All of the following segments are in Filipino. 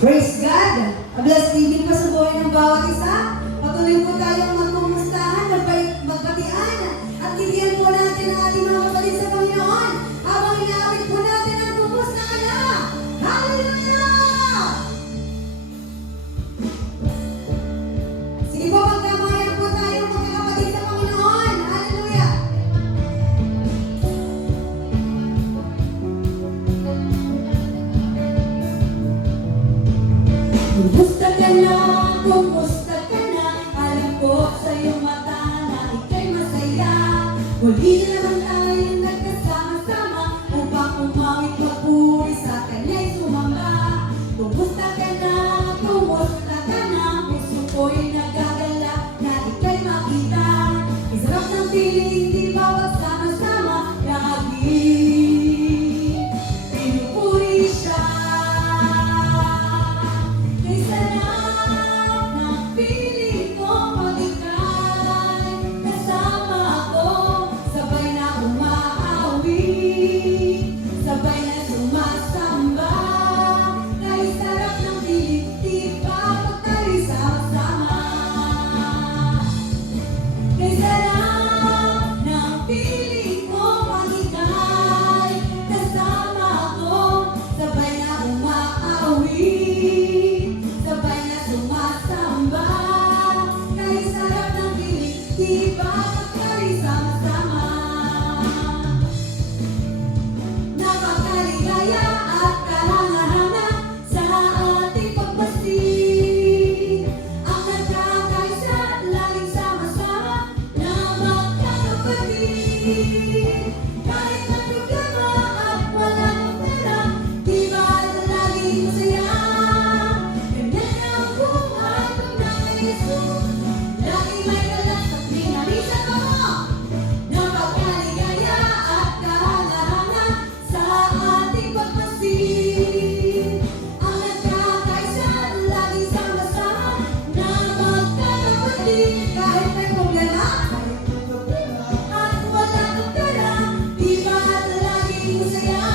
Praise God! A blessed evening po sa buhay ng bawat isa. Patuloy po tayong magkumustahan, magbatian, at bigyan po natin ang ating mga kapatid sa Panginoon habang inaabit po natin ang kumusta ka na. Hallelujah! Sige po, magkamayan po tayo mga kapatid sa Panginoon. Hallelujah! Kumusta ka na? Kumusta ka na? Alam ko sa iyong mata na ika'y masaya. Muli na naman tayong nagkasama-sama upang umawit mapuri sa kanya'y sumamba. Kumusta ka na? Kumusta ka na? Puso ko'y nagagala na ika'y makita. Isarap ng piling, di bawat sama-sama lagi pinupuri siya. Kay sarap ng piling ko pag ika'y kasama ako, sabay na umaawi, sabay na sumasamba. Kay sarap ng piling, di bawat tayo'y sama-sama. Kay sarap ng piling ko pag ika'y kasama ako, sabay na umaawi, sabay na sumasamba. Kay sarap ng piling, di bawat tayo'y sama-sama. Napakaligaya at kahanga-hanga sa ating pagbati. Ang nagkakaisa, laging sama-sama na magkakapatid. Kahit may problema at walang pera, di ba laging masaya? Ganyan ang buhay pag nasa Jesus. Laging may galak at pinalisan ako. Napakaligaya at kahanga-hanga sa ating pagmasid. Ang nagkakaisa, laging sama-sama na magkakapatid. Kahit may problema at wala kang pera, di ba laging masaya?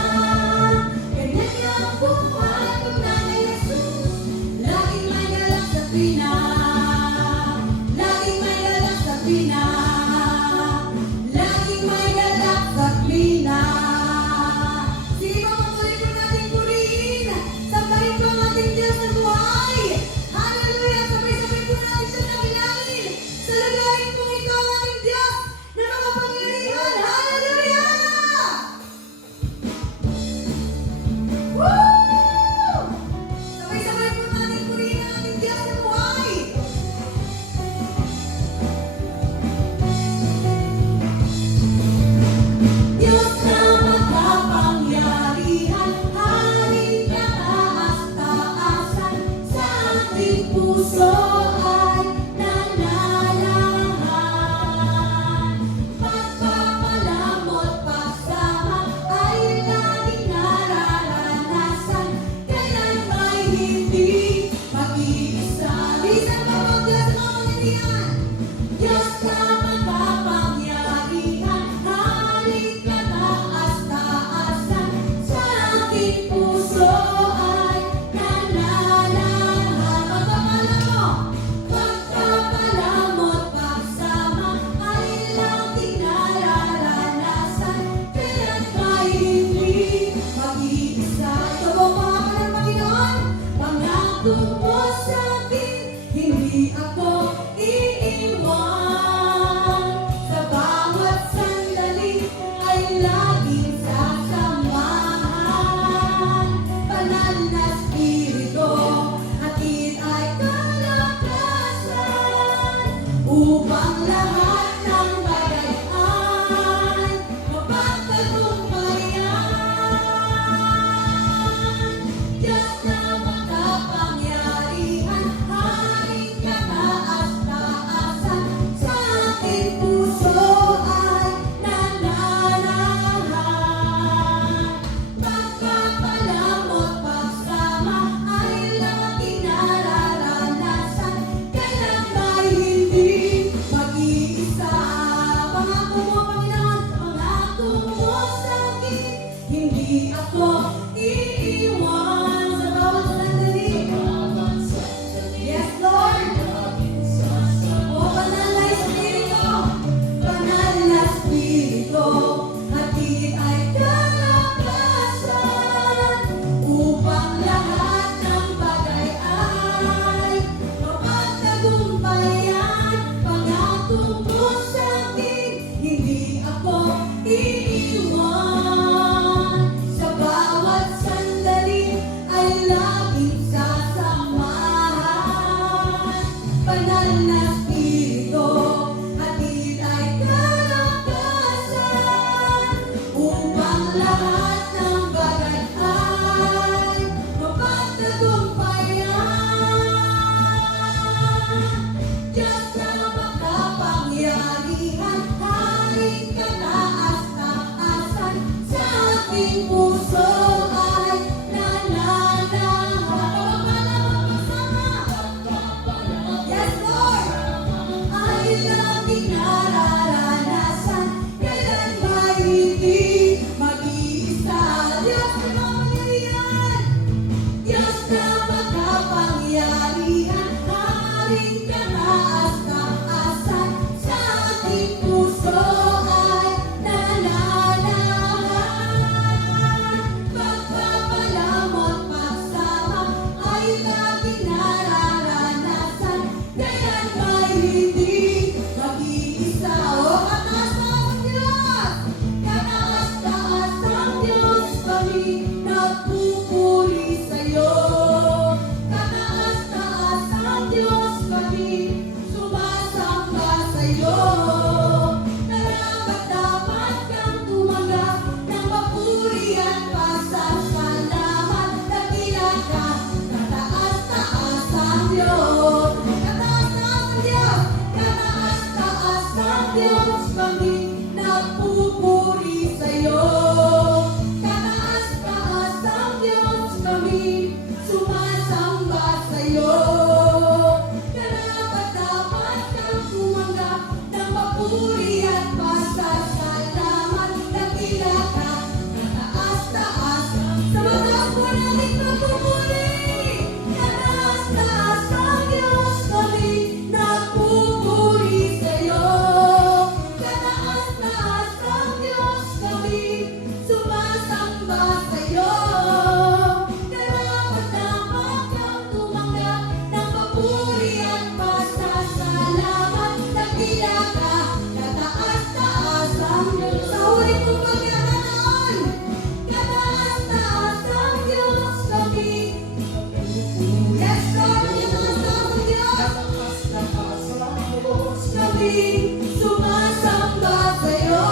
Ganyan ang buhay pag nasa Jesus. Laging may galak sa pina. Laging may galak sa pina. Laging may galak sa pina. Sige po, patuloy po natin purihin. Sambahin po ang ating Diyos na buhay. Hallelujah! Sabay-sabay po natin siya nakilangin. Salagayin po ito ang ating Diyos na makapangyarihan. Hallelujah! Woo! Sabay-sabay po natin purihin ang ating Diyos na buhay. Diyos na makapangyarihan, Hari na taas-taasan, sa ating puso ay nananahan. Pagpapalamot pagsama ay laging nararanasan, kailan may hindi mag-iisa. Bisan pa po Diyos ang kapangyarihan. Diyos na makapangyarihan, Hari ka taas-taasan, sa aking puso ay nananahan. Pagpapalamot pagsama ay laging nararanasan, kailan may hindi mag-iisa. Ito po mga ng Panginoon, pangako mo sa akin, hindi ako iiwan. Sa bawat sandali ay laging sasamahan. Banal na Espiritu, hatid ay kalakasan, upang lahat ng bagay ay mapagtagumpayan. Diyos na makapangyarihan, Hari ka taas-taasan, sa aking puso ay nananahan. Pagpapalamot pagsama ay laging nararanasan, kailan may hindi mag-iisa. Pangako mo, Panginoon, pangako mo sa akin, hindi ako iiwan. Sa bawat sandali Diyos na makapangyarihan, Diyos na makapangyarihan, Haring kataas-taasan, sa ating puso ay nananahan. Pagpapalamot pagsama ay laging nararanasan, kaya't may hindi mag-iisa. O kataas-taas ang Diyos! Kataas-taas ang Diyos, kami nagpupuri sa'yo. Kataas-taas ang Diyos, kami sumasamba sa'yo. Narapat-dapat kang tumanggap ng papuri at pasasalamat. Dakila ka, kataas-taas ang Diyos. Kataas-taas ang Diyos, kataas-taas ang Diyos, kami nagpupuri sa'yo. Kataas-taas ang Diyos, kami sumasamba sa'yo. Karapat-dapat kang tumanggap ng papuri at pasasalamat. Dakila ka, kataas-taas, sa mataas po natin magpupuri. Kataas-taas ang Diyos, kami nagpupuri sa'yo. Kataas-taas ang Diyos, kami sumasamba sa'yo. Karapat-dapat kang tumanggap ng papuri at pasasalamat. Dakila ka, kataas-taas ang Diyos. Sa huli kong pagkakataon, kataas-taas ang Diyos, kami. Yes, Lord, kataas-taas ang Diyos, kami sumasamba sa'yo.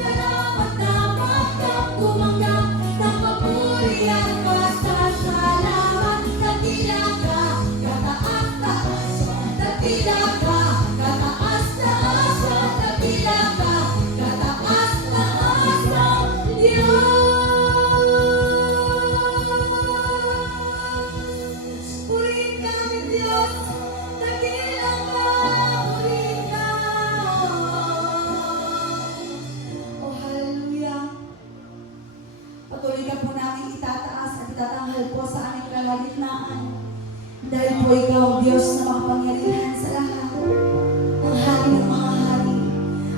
Karapat-dapat kang tumanggap ng papuri at pasasalamat. Dakila ka, kataas-taas, dakila ka, kataas-taas, dakila ka, kataas-taas ang Diyos. Purihin ka namin, Diyos. Dakila ka, purihin ka. Oh, hallelujah. Patuloy ka po namin itataas at itatanghal po sa aming kalagitnaan. Dahil po ikaw ang Diyos na makapangyarihan sa lahat. Ang hari ng mga hari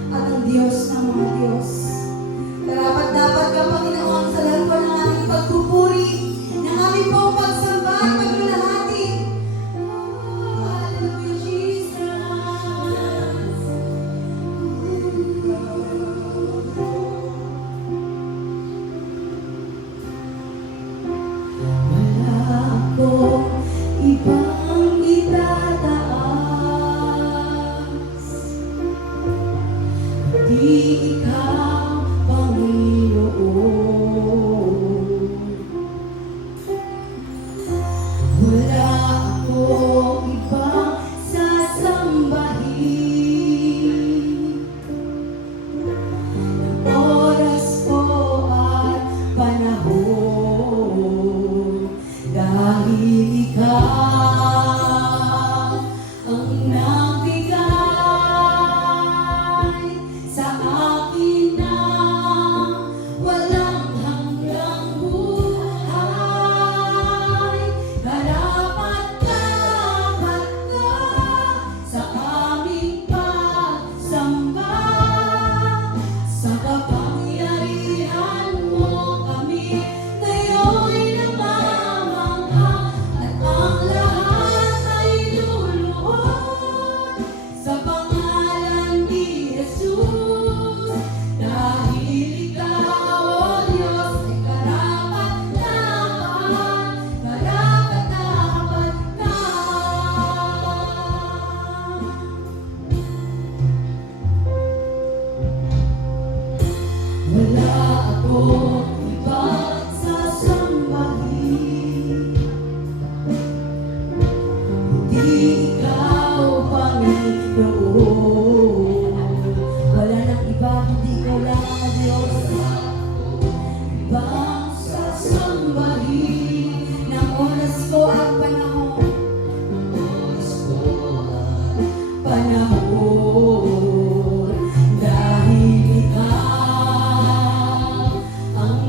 at ang Diyos ng mga Diyos. Karapat-dapat ka, Panginoon, sa lahat po ng aming pagpupuri, ng aming pong pagsamba at paglalahati. Oh, hallelujah, Jesus. Wala akong ibang itataas, di ikaw, Panginoon. Wala akong ibang sasambahin. Oras ko at panahon, dahil ikaw ang nagbigay sa akin ng walang hanggang buhay. Karapat-dapat ka sa aming pagsamba. Sa kapangyarihan mo kami ngayon'y namamangha, at ang lahat ay luluhod sa pangalan ni Jesus. Dahil ikaw, O Diyos, ay karapat-dapat, karapat-dapat ka. Wala akong ibang sasambahin, kundi ikaw, Panginoon. Wala nang iba kundi ikaw lang ang Diyos. Ibang sasambahin ng oras ko at panahon. Panahon, dahil ikaw ang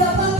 sa pag